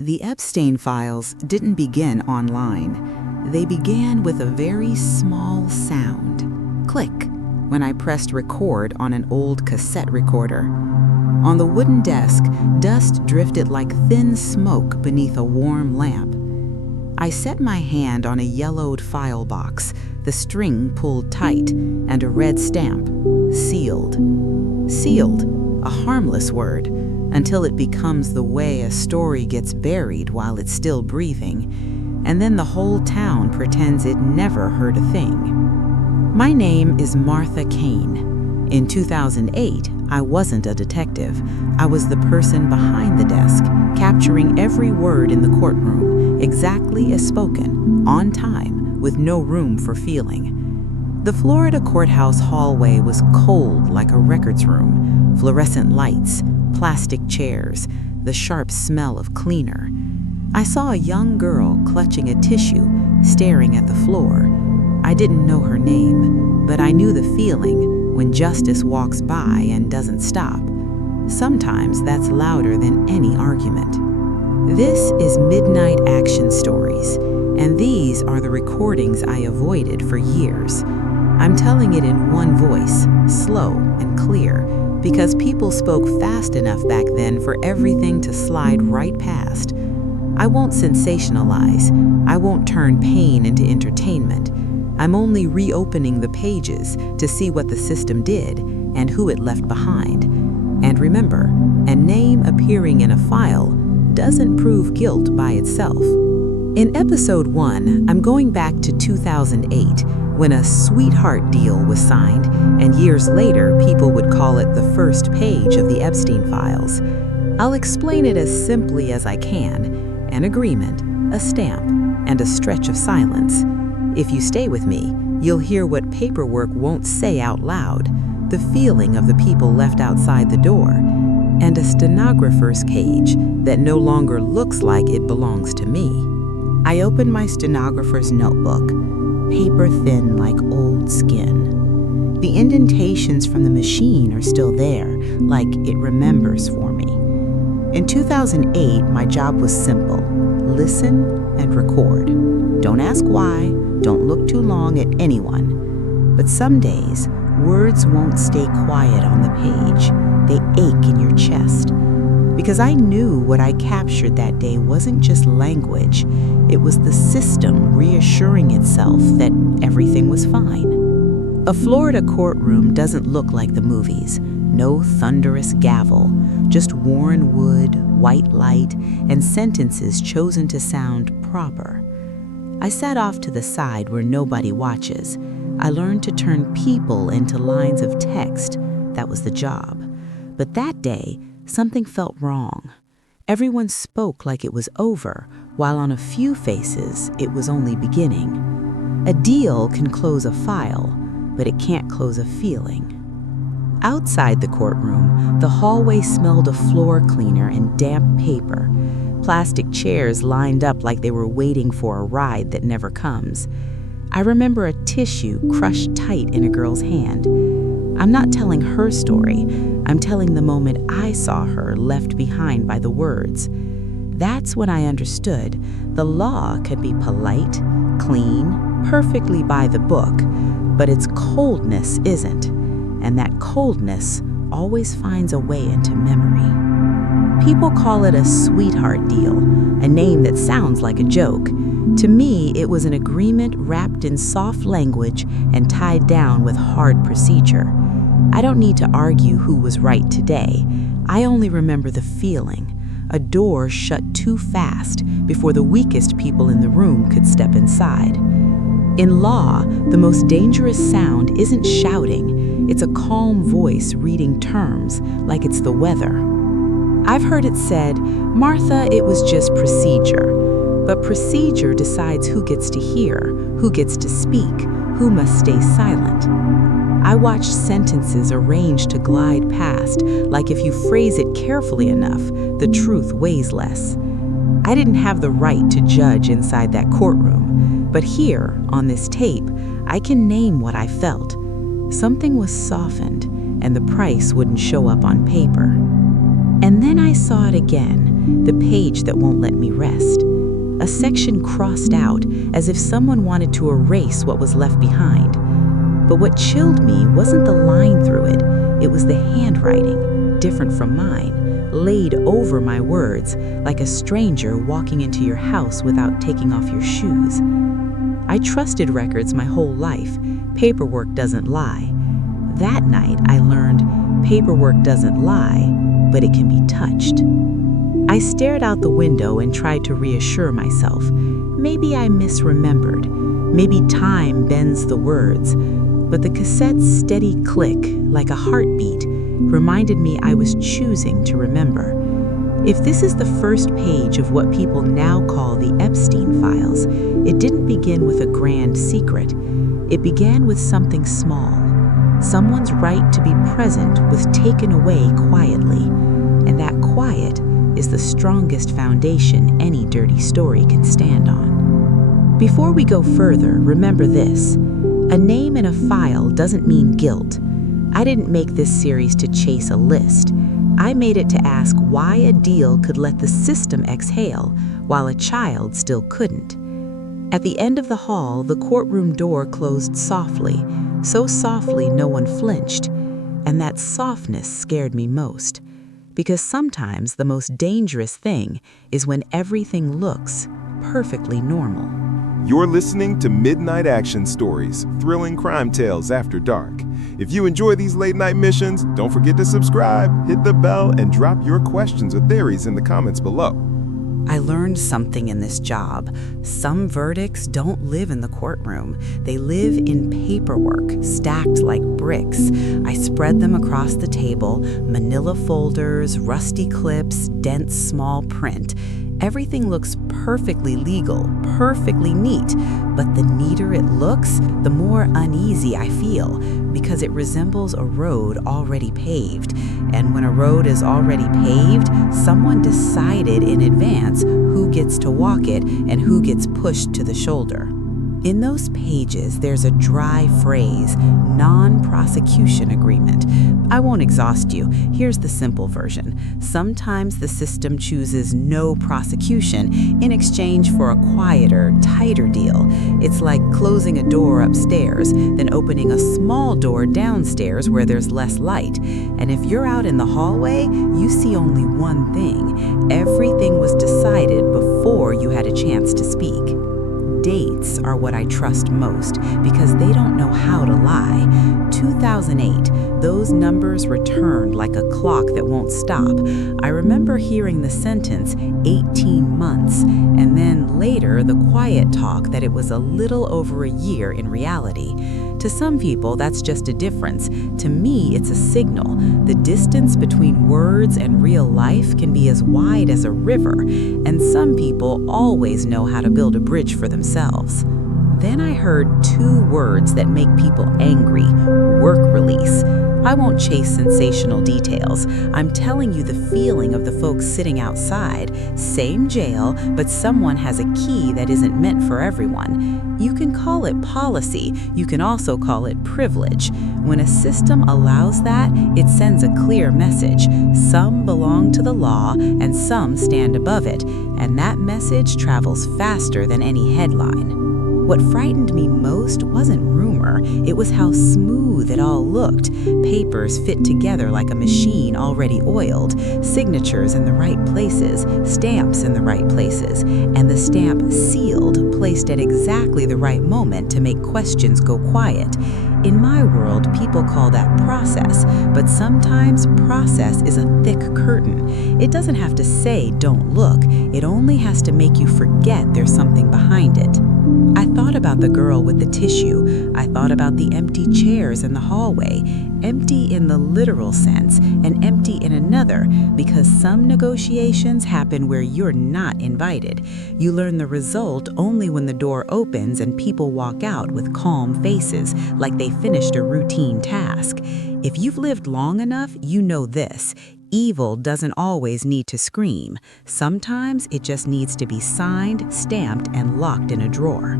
The Epstein files didn't begin online. They began with a very small sound. Click, when I pressed record on an old cassette recorder. On the wooden desk, dust drifted like thin smoke beneath a warm lamp. I set my hand on a yellowed file box, the string pulled tight, and a red stamp. Sealed. Sealed, a harmless word, until it becomes the way a story gets buried while it's still breathing, and then the whole town pretends it never heard a thing. My name is Martha Kane. In 2008, I wasn't a detective. I was the person behind the desk, capturing every word in the courtroom, exactly as spoken, on time, with no room for feeling. The Florida courthouse hallway was cold like a records room, fluorescent lights, plastic chairs, the sharp smell of cleaner. I saw a young girl clutching a tissue, staring at the floor. I didn't know her name, but I knew the feeling when justice walks by and doesn't stop. Sometimes that's louder than any argument. This is Midnight Action Stories, and these are the recordings I avoided for years. I'm telling it in one voice, slow and clear, because people spoke fast enough back then for everything to slide right past. I won't sensationalize. I won't turn pain into entertainment. I'm only reopening the pages to see what the system did and who it left behind. And remember, a name appearing in a file doesn't prove guilt by itself. In episode 1, I'm going back to 2008, when a sweetheart deal was signed, and years later, people would call it the first page of the Epstein files. I'll explain it as simply as I can: an agreement, a stamp, and a stretch of silence. If you stay with me, you'll hear what paperwork won't say out loud, the feeling of the people left outside the door, and a stenographer's cage that no longer looks like it belongs to me. I open my stenographer's notebook, paper thin like old skin. The indentations from the machine are still there, like it remembers for me. In 2008, my job was simple: listen and record. Don't ask why, don't look too long at anyone. But some days, words won't stay quiet on the page. They ache in your chest. Because I knew what I captured that day wasn't just language, it was the system reassuring itself that everything was fine. A Florida courtroom doesn't look like the movies. No thunderous gavel, just worn wood, white light, and sentences chosen to sound proper. I sat off to the side where nobody watches. I learned to turn people into lines of text. That was the job. But that day, something felt wrong. Everyone spoke like it was over, while on a few faces, it was only beginning. A deal can close a file, but it can't close a feeling. Outside the courtroom, the hallway smelled of floor cleaner and damp paper. Plastic chairs lined up like they were waiting for a ride that never comes. I remember a tissue crushed tight in a girl's hand. I'm not telling her story. I'm telling the moment I saw her left behind by the words. That's when I understood the law could be polite, clean, perfectly by the book, but its coldness isn't. And that coldness always finds a way into memory. People call it a sweetheart deal, a name that sounds like a joke. To me, it was an agreement wrapped in soft language and tied down with hard procedure. I don't need to argue who was right today. I only remember the feeling. A door shut too fast before the weakest people in the room could step inside. In law, the most dangerous sound isn't shouting. It's a calm voice reading terms like it's the weather. I've heard it said, "Martha, it was just procedure." But procedure decides who gets to hear, who gets to speak, who must stay silent. I watched sentences arranged to glide past, like if you phrase it carefully enough, the truth weighs less. I didn't have the right to judge inside that courtroom, but here, on this tape, I can name what I felt. Something was softened, and the price wouldn't show up on paper. And then I saw it again, the page that won't let me rest. A section crossed out, as if someone wanted to erase what was left behind. But what chilled me wasn't the line through it was the handwriting, different from mine, laid over my words, like a stranger walking into your house without taking off your shoes. I trusted records my whole life. Paperwork doesn't lie. That night, I learned paperwork doesn't lie, but it can be touched. I stared out the window and tried to reassure myself. Maybe I misremembered. Maybe time bends the words. But the cassette's steady click, like a heartbeat, reminded me I was choosing to remember. If this is the first page of what people now call the Epstein files, it didn't begin with a grand secret. It began with something small. Someone's right to be present was taken away quietly, and that quiet is the strongest foundation any dirty story can stand on. Before we go further, remember this. A name in a file doesn't mean guilt. I didn't make this series to chase a list. I made it to ask why a deal could let the system exhale while a child still couldn't. At the end of the hall, the courtroom door closed softly, so softly no one flinched. And that softness scared me most, because sometimes the most dangerous thing is when everything looks perfectly normal. You're listening to Midnight Action Stories, thrilling crime tales after dark. If you enjoy these late-night missions, don't forget to subscribe, hit the bell, and drop your questions or theories in the comments below. I learned something in this job. Some verdicts don't live in the courtroom. They live in paperwork, stacked like bricks. I spread them across the table, manila folders, rusty clips, dense small print. Everything looks perfectly legal, perfectly neat, but the neater it looks, the more uneasy I feel, because it resembles a road already paved. And when a road is already paved, someone decided in advance who gets to walk it and who gets pushed to the shoulder. In those pages, there's a dry phrase, non-prosecution agreement. I won't exhaust you. Here's the simple version. Sometimes the system chooses no prosecution in exchange for a quieter, tighter deal. It's like closing a door upstairs, then opening a small door downstairs where there's less light. And if you're out in the hallway, you see only one thing. Everything was decided before you had a chance to speak. Dates are what I trust most because they don't know how to lie. 2008, those numbers returned like a clock that won't stop. I remember hearing the sentence, 18 months, and then later the quiet talk that it was a little over a year in reality. To some people, that's just a difference. To me, it's a signal. The distance between words and real life can be as wide as a river, and some people always know how to build a bridge for themselves. Then I heard two words that make people angry: work release. I won't chase sensational details. I'm telling you the feeling of the folks sitting outside. Same jail, but someone has a key that isn't meant for everyone. You can call it policy. You can also call it privilege. When a system allows that, it sends a clear message. Some belong to the law and some stand above it, and that message travels faster than any headline. What frightened me most wasn't rumor, it was how smooth it all looked. Papers fit together like a machine already oiled, signatures in the right places, stamps in the right places, and the stamp sealed, placed at exactly the right moment to make questions go quiet. In my world, people call that process, but sometimes process is a thick curtain. It doesn't have to say don't look, it only has to make you forget there's something behind it. I thought about the girl with the tissue. I thought about the empty chairs in the hallway, empty in the literal sense and empty in another, because some negotiations happen where you're not invited. You learn the result only when the door opens and people walk out with calm faces, like they finished a routine task. If you've lived long enough, you know this. Evil doesn't always need to scream. Sometimes it just needs to be signed, stamped, and locked in a drawer.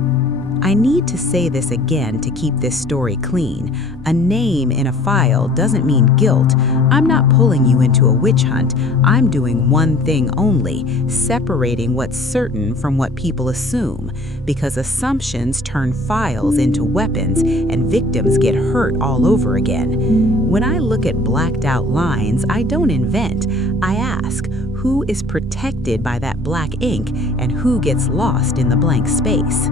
I need to say this again to keep this story clean. A name in a file doesn't mean guilt. I'm not pulling you into a witch hunt. I'm doing one thing only, separating what's certain from what people assume, because assumptions turn files into weapons and victims get hurt all over again. When I look at blacked out lines, I don't invent. I ask, who is protected by that black ink and who gets lost in the blank space?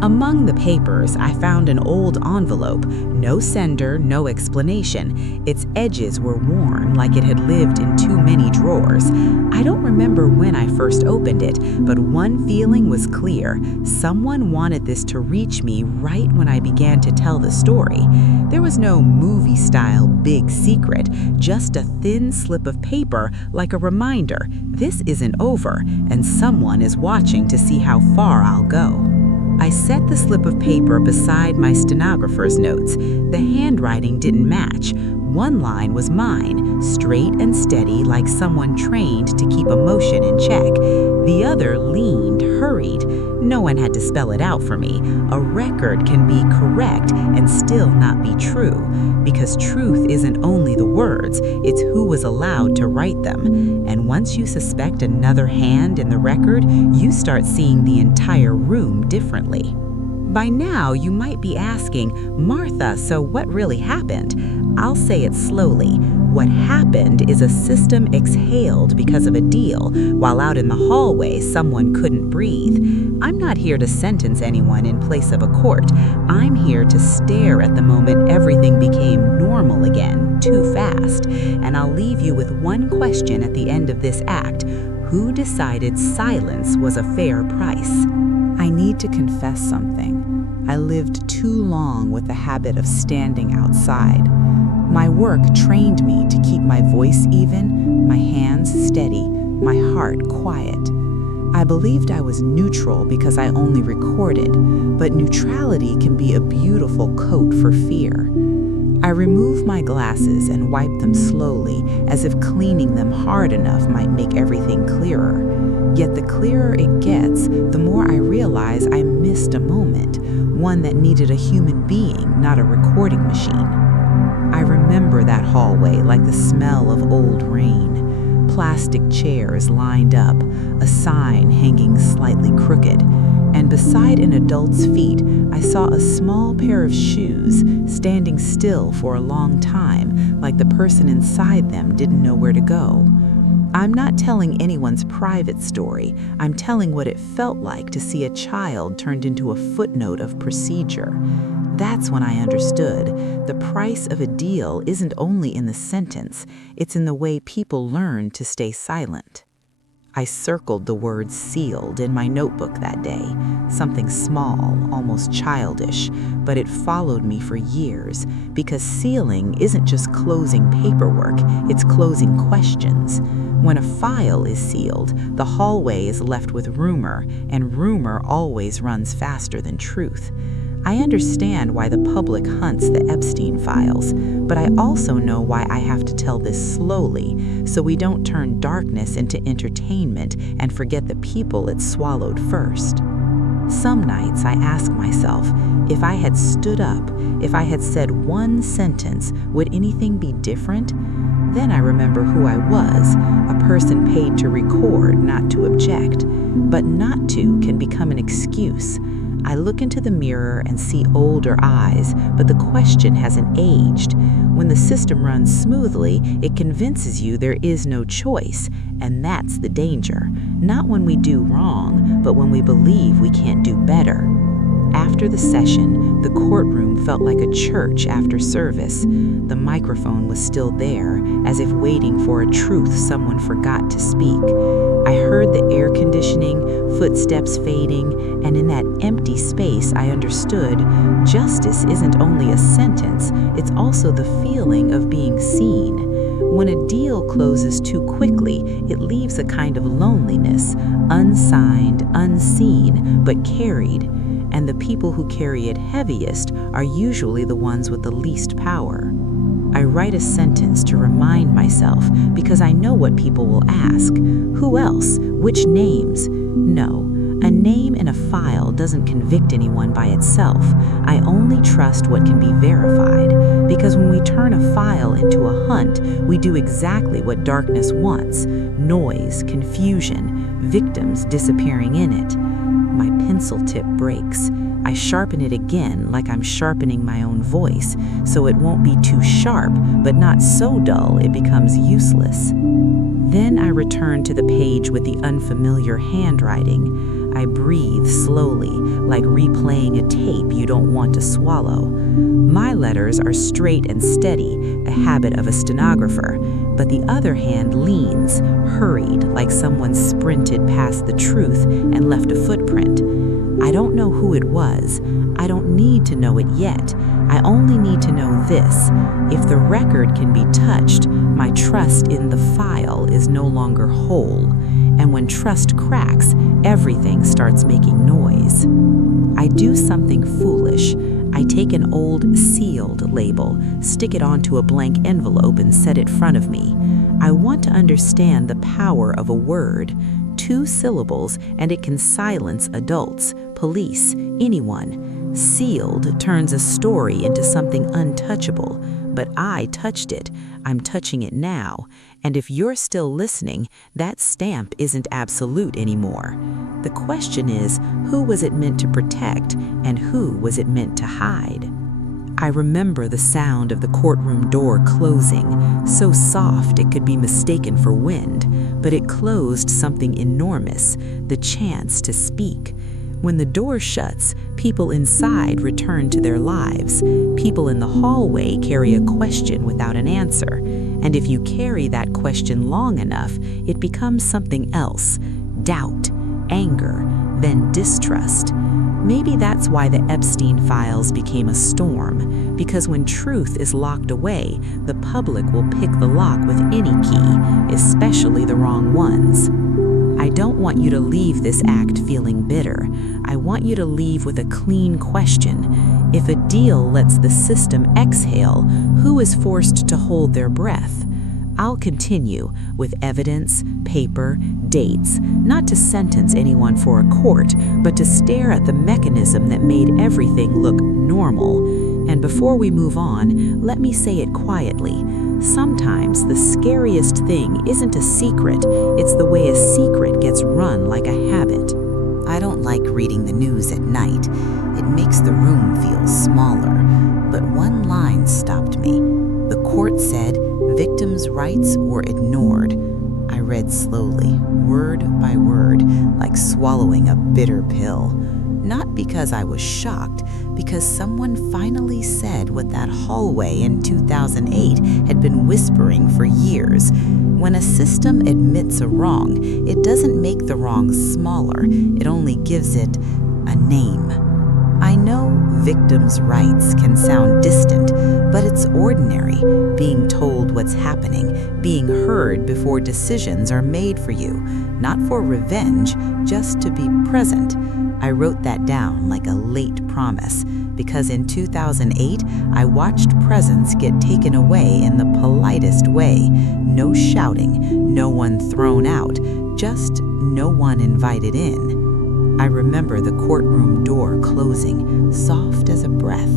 Among the papers, I found an old envelope. No sender, no explanation. Its edges were worn like it had lived in too many drawers. I don't remember when I first opened it, but one feeling was clear. Someone wanted this to reach me right when I began to tell the story. There was no movie-style big secret, just a thin slip of paper like a reminder. This isn't over, and someone is watching to see how far I'll go. I set the slip of paper beside my stenographer's notes. The handwriting didn't match. One line was mine, straight and steady like someone trained to keep emotion in check. The other leaned, hurried. No one had to spell it out for me. A record can be correct and still not be true, because truth isn't only the words, it's who was allowed to write them. And once you suspect another hand in the record, you start seeing the entire room differently. By now, you might be asking, Martha, so what really happened? I'll say it slowly. What happened is a system exhaled because of a deal, while out in the hallway, someone couldn't breathe. I'm not here to sentence anyone in place of a court. I'm here to stare at the moment everything became normal again, too fast. And I'll leave you with one question at the end of this act. Who decided silence was a fair price? I need to confess something. I lived too long with the habit of standing outside. My work trained me to keep my voice even, my hands steady, my heart quiet. I believed I was neutral because I only recorded, but neutrality can be a beautiful coat for fear. I remove my glasses and wipe them slowly, as if cleaning them hard enough might make everything clearer. Yet the clearer it gets, the more I realize I missed a moment, one that needed a human being, not a recording machine. I remember that hallway like the smell of old rain. Plastic chairs lined up, a sign hanging slightly crooked, and beside an adult's feet, I saw a small pair of shoes standing still for a long time, like the person inside them didn't know where to go. I'm not telling anyone's private story. I'm telling what it felt like to see a child turned into a footnote of procedure. That's when I understood. The price of a deal isn't only in the sentence, it's in the way people learn to stay silent. I circled the word sealed in my notebook that day, something small, almost childish, but it followed me for years, because sealing isn't just closing paperwork, it's closing questions. When a file is sealed, the hallway is left with rumor, and rumor always runs faster than truth. I understand why the public hunts the Epstein files, but I also know why I have to tell this slowly, so we don't turn darkness into entertainment and forget the people it swallowed first. Some nights I ask myself, if I had stood up, if I had said one sentence, would anything be different? Then I remember who I was, a person paid to record, not to object. But not to can become an excuse. I look into the mirror and see older eyes, but the question hasn't aged. When the system runs smoothly, it convinces you there is no choice, and that's the danger. Not when we do wrong, but when we believe we can't do better. After the session, the courtroom felt like a church after service. The microphone was still there, as if waiting for a truth someone forgot to speak. I heard the air conditioning, footsteps fading, and in that empty space I understood justice isn't only a sentence, it's also the feeling of being seen. When a deal closes too quickly, it leaves a kind of loneliness, unsigned, unseen, but carried. And the people who carry it heaviest are usually the ones with the least power. I write a sentence to remind myself because I know what people will ask. Who else? Which names? No, a name in a file doesn't convict anyone by itself. I only trust what can be verified, because when we turn a file into a hunt, we do exactly what darkness wants: noise, confusion, victims disappearing in it. My pencil tip breaks. I sharpen it again, like I'm sharpening my own voice, so it won't be too sharp, but not so dull it becomes useless. Then I return to the page with the unfamiliar handwriting. I breathe slowly, like replaying a tape you don't want to swallow. My letters are straight and steady, the habit of a stenographer, but the other hand leans, hurried, like someone sprinted past the truth and left a footprint. I don't know who it was. I don't need to know it yet. I only need to know this: if the record can be touched, my trust in the file is no longer whole. And when trust cracks, everything starts making noise. I do something foolish. I take an old sealed label, stick it onto a blank envelope, and set it in front of me. I want to understand the power of a word. 2 syllables, and it can silence adults, police, anyone. Sealed turns a story into something untouchable, but I touched it. I'm touching it now. And if you're still listening, that stamp isn't absolute anymore. The question is, who was it meant to protect, and who was it meant to hide? I remember the sound of the courtroom door closing, so soft it could be mistaken for wind, but it closed something enormous, the chance to speak. When the door shuts, people inside return to their lives. People in the hallway carry a question without an answer, and if you carry that question long enough, it becomes something else: doubt, anger, then distrust. Maybe that's why the Epstein files became a storm, because when truth is locked away, the public will pick the lock with any key, especially the wrong ones. I don't want you to leave this act feeling bitter. I want you to leave with a clean question. If a deal lets the system exhale, who is forced to hold their breath? I'll continue with evidence, paper, dates, not to sentence anyone for a court, but to stare at the mechanism that made everything look normal. And before we move on, let me say it quietly. Sometimes the scariest thing isn't a secret, it's the way a secret gets run like a habit. I don't like reading the news at night. It makes the room feel smaller. But one line stopped me. The court said victims' rights were ignored. I read slowly, word by word, like swallowing a bitter pill. Not because I was shocked, because someone finally said what that hallway in 2008 had been whispering for years. When a system admits a wrong, it doesn't make the wrong smaller, it only gives it a name. I know victims' rights can sound distant, but it's ordinary, being told what's happening, being heard before decisions are made for you, not for revenge, just to be present. I wrote that down like a late promise, because in 2008, I watched presence get taken away in the politest way. No shouting, no one thrown out, just no one invited in. I remember the courtroom door closing, soft as a breath.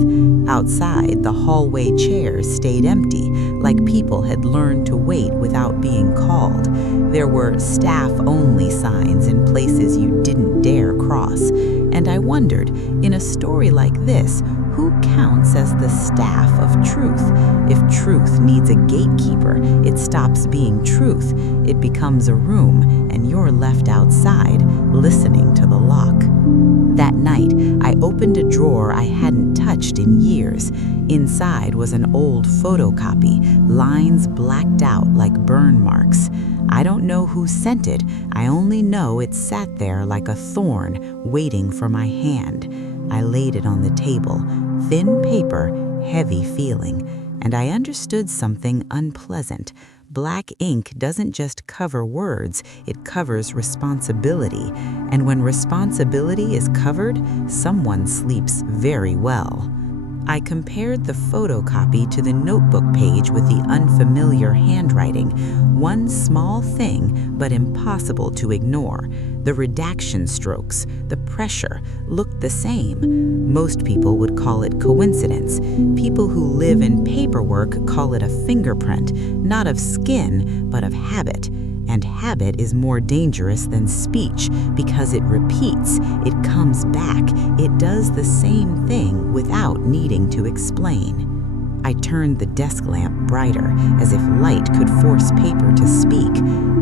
Outside, the hallway chairs stayed empty, like people had learned to wait without being called. There were staff-only signs in places you didn't dare cross. And I wondered, in a story like this, who counts as the staff of truth? If truth needs a gatekeeper, it stops being truth. It becomes a room, and you're left outside, listening to the lock. That night, I opened a drawer I hadn't touched in years. Inside was an old photocopy, lines blacked out like burn marks. I don't know who sent it, I only know it sat there like a thorn, waiting for my hand. I laid it on the table, thin paper, heavy feeling, and I understood something unpleasant. Black ink doesn't just cover words, it covers responsibility. And when responsibility is covered, someone sleeps very well. I compared the photocopy to the notebook page with the unfamiliar handwriting. One small thing, but impossible to ignore. The redaction strokes, the pressure, looked the same. Most people would call it coincidence. People who live in paperwork call it a fingerprint, not of skin, but of habit. And habit is more dangerous than speech because it repeats, it comes back, it does the same thing without needing to explain. I turned the desk lamp brighter, as if light could force paper to speak.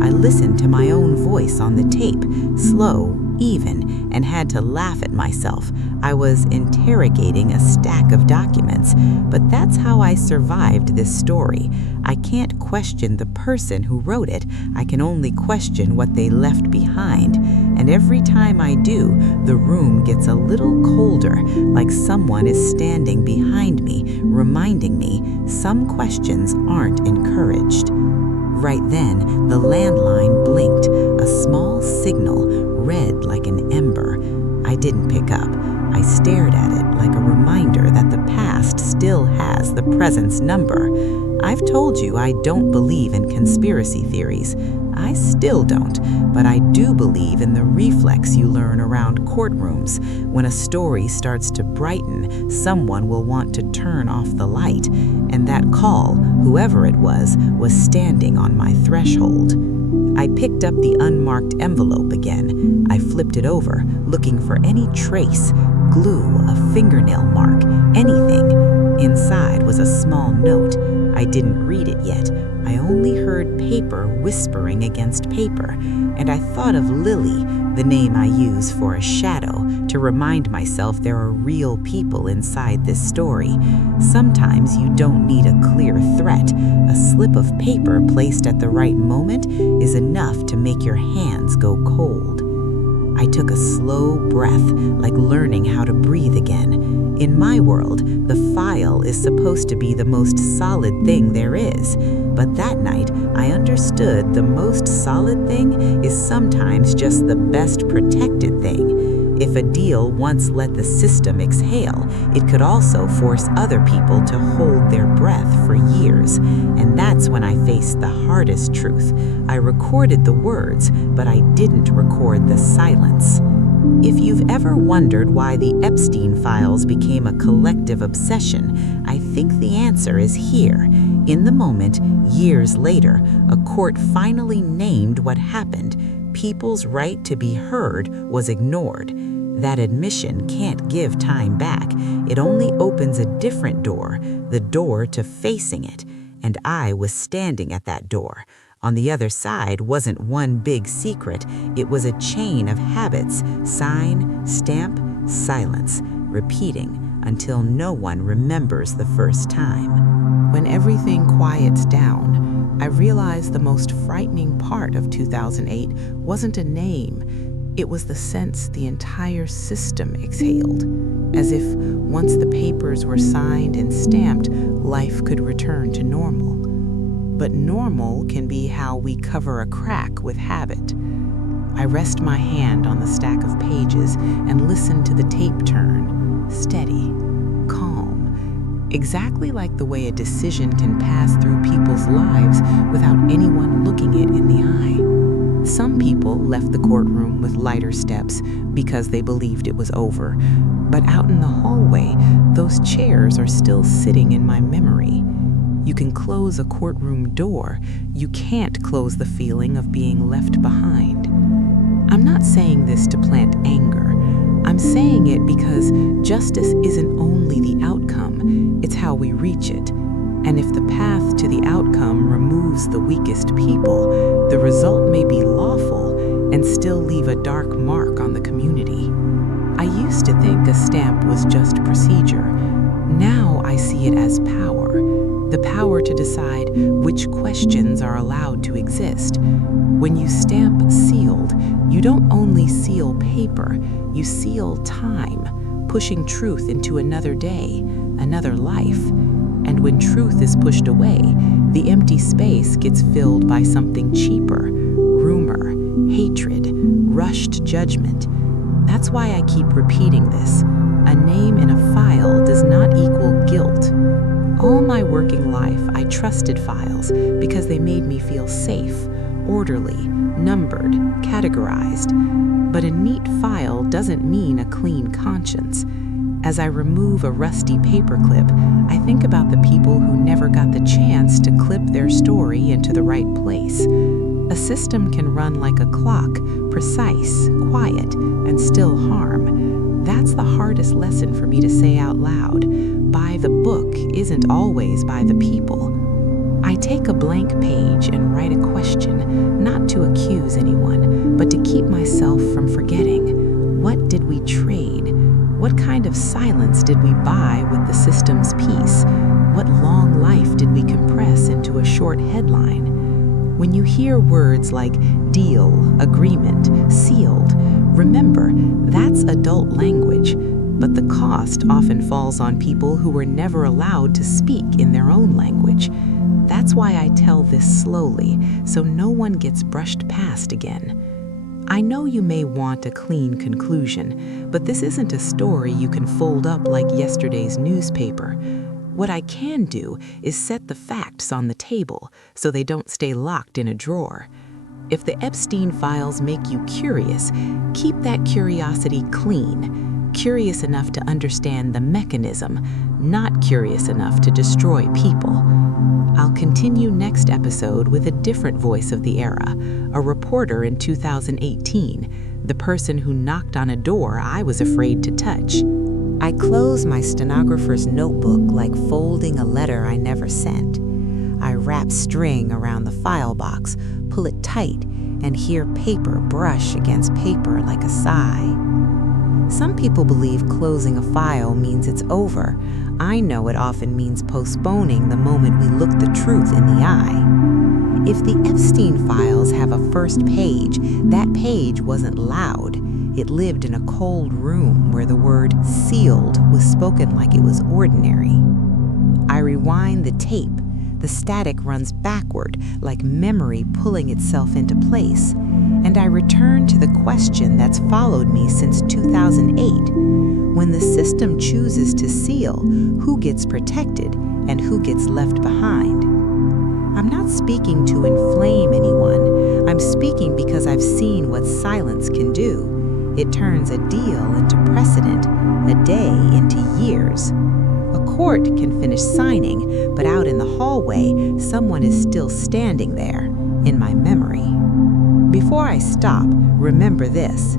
I listened to my own voice on the tape, slow, even, and had to laugh at myself. I was interrogating a stack of documents, but that's how I survived this story. I can't question the person who wrote it. I can only question what they left behind. And every time I do, the room gets a little colder, like someone is standing behind me, reminding me some questions aren't encouraged. Right then, the landline blinked, a small signal, red like an ember. I didn't pick up. I stared at it like a reminder that the past still has the present's number. I've told you I don't believe in conspiracy theories. I still don't, but I do believe in the reflex you learn around courtrooms. When a story starts to brighten, someone will want to turn off the light, and that call, whoever it was standing on my threshold. I picked up the unmarked envelope again. I flipped it over, looking for any trace, glue, a fingernail mark, anything. Inside was a small note. I didn't read it yet. I only heard paper whispering against paper, and I thought of Lily, the name I use for a shadow, to remind myself there are real people inside this story. Sometimes you don't need a clear threat. A slip of paper placed at the right moment is enough to make your hands go cold. I took a slow breath, like learning how to breathe again. In my world, the file is supposed to be the most solid thing there is. But that night, I understood the most solid thing is sometimes just the best protected thing. If a deal once let the system exhale, it could also force other people to hold their breath for years. And that's when I faced the hardest truth. I recorded the words, but I didn't record the silence. If you've ever wondered why the Epstein files became a collective obsession, I think the answer is here. In the moment, years later, a court finally named what happened. People's right to be heard was ignored. That admission can't give time back. It only opens a different door, the door to facing it. And I was standing at that door. On the other side wasn't one big secret. It was a chain of habits, sign, stamp, silence, repeating until no one remembers the first time. When everything quiets down, I realized the most frightening part of 2008 wasn't a name. It was the sense the entire system exhaled, as if once the papers were signed and stamped, life could return to normal. But normal can be how we cover a crack with habit. I rest my hand on the stack of pages and listen to the tape turn, steady, calm, exactly like the way a decision can pass through people's lives without anyone looking it in the eye. Some people left the courtroom with lighter steps because they believed it was over, but out in the hallway, those chairs are still sitting in my memory. You can close a courtroom door. You can't close the feeling of being left behind. I'm not saying this to plant anger. I'm saying it because justice isn't only the outcome, it's how we reach it. And if the path to the outcome removes the weakest people, the result may be lawful and still leave a dark mark on the community. I used to think a stamp was just procedure. Now I see it as power. The power to decide which questions are allowed to exist. When you stamp sealed, you don't only seal paper, you seal time, pushing truth into another day, another life. And when truth is pushed away, the empty space gets filled by something cheaper, rumor, hatred, rushed judgment. That's why I keep repeating this. A name in a file does not equal guilt. All my working life, I trusted files because they made me feel safe, orderly, numbered, categorized. But a neat file doesn't mean a clean conscience. As I remove a rusty paperclip, I think about the people who never got the chance to clip their story into the right place. A system can run like a clock, precise, quiet, and still harm. That's the hardest lesson for me to say out loud. By the book isn't always by the people. I take a blank page and write a question, not to accuse anyone, but to keep myself from forgetting. What did we trade? What kind of silence did we buy with the system's peace? What long life did we compress into a short headline? When you hear words like deal, agreement, sealed, remember that's adult language, but the cost often falls on people who were never allowed to speak in their own language. That's why I tell this slowly, so no one gets brushed past again. I know you may want a clean conclusion, but this isn't a story you can fold up like yesterday's newspaper. What I can do is set the facts on the table so they don't stay locked in a drawer. If the Epstein files make you curious, keep that curiosity clean. Curious enough to understand the mechanism, not curious enough to destroy people. I'll continue next episode with a different voice of the era, a reporter in 2018, the person who knocked on a door I was afraid to touch. I close my stenographer's notebook like folding a letter I never sent. I wrap string around the file box, pull it tight, and hear paper brush against paper like a sigh. Some people believe closing a file means it's over. I know it often means postponing the moment we look the truth in the eye. If the Epstein files have a first page, that page wasn't loud. It lived in a cold room where the word sealed was spoken like it was ordinary. I rewind the tape. The static runs backward, like memory pulling itself into place. And I return to the question that's followed me since 2008. When the system chooses to seal, who gets protected and who gets left behind? I'm not speaking to inflame anyone. I'm speaking because I've seen what silence can do. It turns a deal into precedent, a day into years. A court can finish signing, but out in the hallway, someone is still standing there, in my memory. Before I stop, remember this.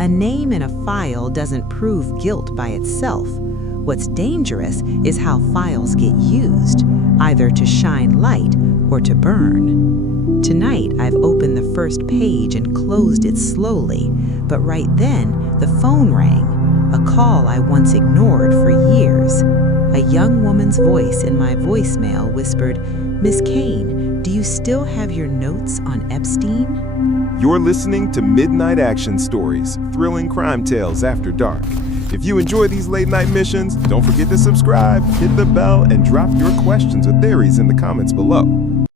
A name in a file doesn't prove guilt by itself. What's dangerous is how files get used, either to shine light or to burn. Tonight, I've opened the first page and closed it slowly, but right then, the phone rang, a call I once ignored for years. A young woman's voice in my voicemail whispered, "Miss Kane, do you still have your notes on Epstein?" You're listening to Midnight Action Stories, thrilling crime tales after dark. If you enjoy these late night missions, don't forget to subscribe, hit the bell, and drop your questions or theories in the comments below.